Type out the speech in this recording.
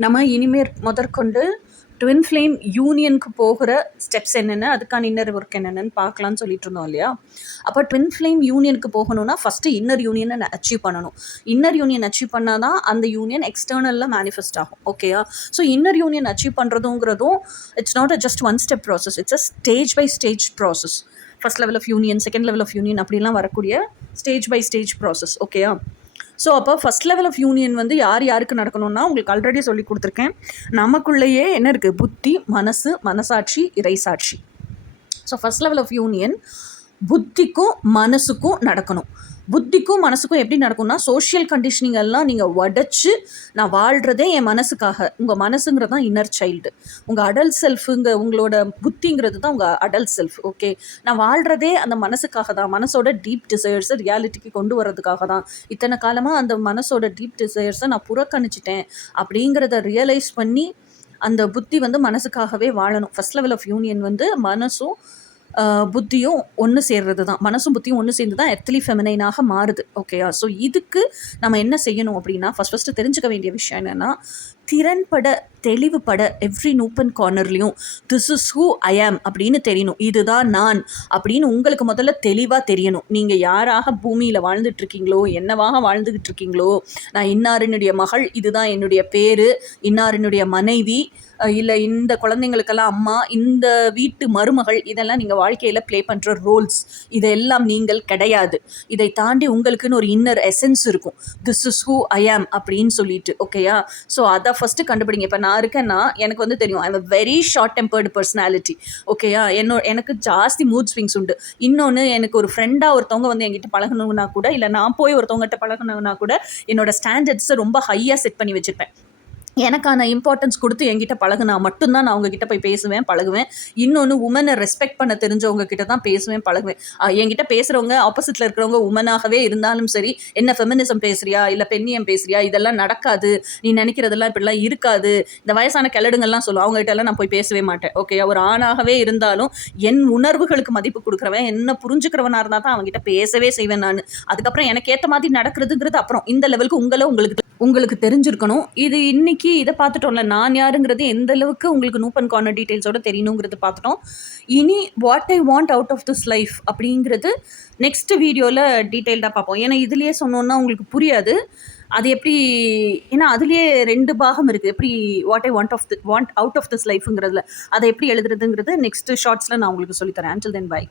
நம்ம இனிமேல் முதற்கொண்டு ட்வின் ஃப்ளேம் யூனியனுக்கு போகிற ஸ்டெப்ஸ் என்னென்ன, அதுக்கான இன்னர் ஒர்க் என்னென்னு பார்க்கலான்னு சொல்லிட்டு இருந்தோம் இல்லையா? அப்போ ட்வின் ஃப்ளேம் யூனியனுக்கு போகணும்னா ஃபஸ்ட்டு இன்னர் யூனியனை அச்சீவ் பண்ணணும். இன்னர் யூனியன் அச்சீவ் பண்ணால் தான் அந்த யூனியன் எக்ஸ்டர்னலில் மேனிஃபெஸ்ட் ஆகும். ஓகேயா? ஸோ இன்னர் யூனியன் அச்சீவ் பண்ணுறதுங்கிறதும் it's not a just one step process, it's a stage by stage process. First level of union, second level of union அப்படிலாம் வரக்கூடிய ஸ்டேஜ் பை ஸ்டேஜ் ப்ராசஸ். ஓகேயா? So அப்போ first level of union வந்து யார் யாருக்கு நடக்கணும்னா, உங்களுக்கு ஆல்ரெடி சொல்லி கொடுத்துருக்கேன். நமக்குள்ளேயே என்ன இருக்குது? புத்தி, மனசு, மனசாட்சி, இறைசாட்சி. So first level of union புத்திக்கும் மனசுக்கும் நடக்கணும். புத்திக்கும் மனசுக்கும் எப்படி நடக்கும்னா, சோஷியல் கண்டிஷனிங் எல்லாம் நீங்கள் உடச்சி நான் வாழ்கிறதே என் மனசுக்காக. உங்கள் மனசுங்கிறது தான் இன்னர் சைல்டு. உங்கள் அடல்ட் செல்ஃபுங்க, உங்களோட புத்திங்கிறது தான் உங்கள் அடல்ட் செல்ஃப். ஓகே, நான் வாழ்கிறதே அந்த மனசுக்காக தான். மனசோட டீப் டிசைர்ஸை ரியாலிட்டிக்கு கொண்டு வர்றதுக்காக தான். இத்தனை காலமாக அந்த மனசோட டீப் டிசைர்ஸை நான் புறக்கணிச்சிட்டேன் அப்படிங்கிறத ரியலைஸ் பண்ணி அந்த புத்தி வந்து மனசுக்காகவே வாழணும். ஃபஸ்ட் லெவல் ஆஃப் யூனியன் வந்து மனசும் புத்தியும் ஒன்று சேர்றது தான். மனசும் புத்தியும் ஒன்று சேர்ந்து தான் எர்த்லி ஃபெமினைனாக மாறுது. ஓகேயா? ஸோ இதுக்கு நம்ம என்ன செய்யணும் அப்படின்னா, ஃபஸ்ட்டு தெரிஞ்சுக்க வேண்டிய விஷயம் என்னென்னா, திறன்பட தெளிவுபட எவ்ரி நூப் அண்ட் கார்னர்லேயும் this is who I am அப்படின்னு தெரியணும். இதுதான் நான் அப்படின்னு உங்களுக்கு முதல்ல தெளிவாக தெரியணும். நீங்கள் யாராக பூமியில் வாழ்ந்துட்டுருக்கீங்களோ, என்னவாக வாழ்ந்துக்கிட்டு இருக்கீங்களோ, நான் இன்னாரினுடைய மகள், இதுதான் என்னுடைய பேர், இன்னாரினுடைய மனைவி, இல்லை இந்த குழந்தைங்களுக்கெல்லாம் அம்மா, இந்த வீட்டு மருமகள், இதெல்லாம் நீங்கள் வாழ்க்கையில் ப்ளே பண்ணுற ரோல்ஸ். இதெல்லாம் நீங்கள் கிடையாது. இதை தாண்டி உங்களுக்குன்னு ஒரு இன்னர் எசன்ஸ் இருக்கும். This is who I am அப்படின்னு சொல்லிட்டு. ஓகேயா? ஸோ அதை ஃபஸ்ட்டு கண்டுபிடிங்க. இப்போ நான் இருக்கேன்னா எனக்கு வந்து தெரியும், I am a very short tempered personality. ஓகேயா? எனக்கு ஜாஸ்தி மூட் ஸ்விங்ஸ் உண்டு. இன்னொன்று, எனக்கு ஒரு ஃப்ரெண்டாக ஒருத்தவங்க வந்து என்கிட்ட பழகணுன்னா கூட, இல்லை நான் போய் ஒருத்தவங்ககிட்ட பழகணுன்னா கூட என்னோடய ஸ்டாண்டர்ட்ஸை ரொம்ப ஹையாக செட் பண்ணி வச்சுருப்பேன். எனக்கான இம்பார்ட்டன்ஸ் கொடுத்து என்கிட்ட பழகுனா மட்டும்தான் நான் அவங்கக்கிட்ட போய் பேசுவேன், பழகுவேன். இன்னொன்று, உமனை ரெஸ்பெக்ட் பண்ண தெரிஞ்சவங்க கிட்ட தான் பேசுவேன், பழகுவேன். என்கிட்ட பேசுகிறவங்க ஆப்போசிட்டில் இருக்கிறவங்க உமனாகவே இருந்தாலும் சரி, என்ன ஃபெமினிசம் பேசுகிறியா, இல்லை பெண்ணியம் பேசுகிறியா, இதெல்லாம் நடக்காது, நீ நினைக்கிறதெல்லாம் இப்படிலாம் இருக்காது, இந்த வயசான கிழடுங்கள்லாம் சொல்லுவோம், அவங்ககிட்டலாம் நான் போய் பேசவே மாட்டேன். ஓகே, ஒரு ஆணாகவே இருந்தாலும் என் உணர்வுகளுக்கு மதிப்பு கொடுக்குறவன், என்ன புரிஞ்சுக்கிறவனாக இருந்தால் தான் அவங்ககிட்ட பேசவே செய்வேன் நான். அதுக்கப்புறம் எனக்கு ஏற்ற மாதிரி நடக்கிறதுங்கிறது அப்புறம். இந்த லெவலுக்கு உங்களுக்கு தெரிஞ்சிருக்கணும். இது இன்னைக்கு இதை பார்த்துட்டோம்ல, நான் யாருங்கிறது எந்த அளவுக்கு உங்களுக்கு நூப் அண்ட் கார்னர் டீட்டெயில்ஸோட தெரியணுங்கிறது பார்த்துட்டோம். இனி what I want out of this life அப்படிங்கிறது நெக்ஸ்ட் வீடியோவில் டீட்டெயில்டாக பார்ப்போம். ஏன்னா இதுலேயே சொன்னோன்னா உங்களுக்கு புரியாது. அது எப்படி, ஏன்னா அதுலேயே 2 பாகம் இருக்குது. எப்படி what I want out of this லைஃப்ங்கிறதுல அதை எப்படி எழுதுறதுங்கிறது நெக்ஸ்ட் ஷார்ட்ஸில் நான் உங்களுக்கு சொல்லித்தரேன். Until then by.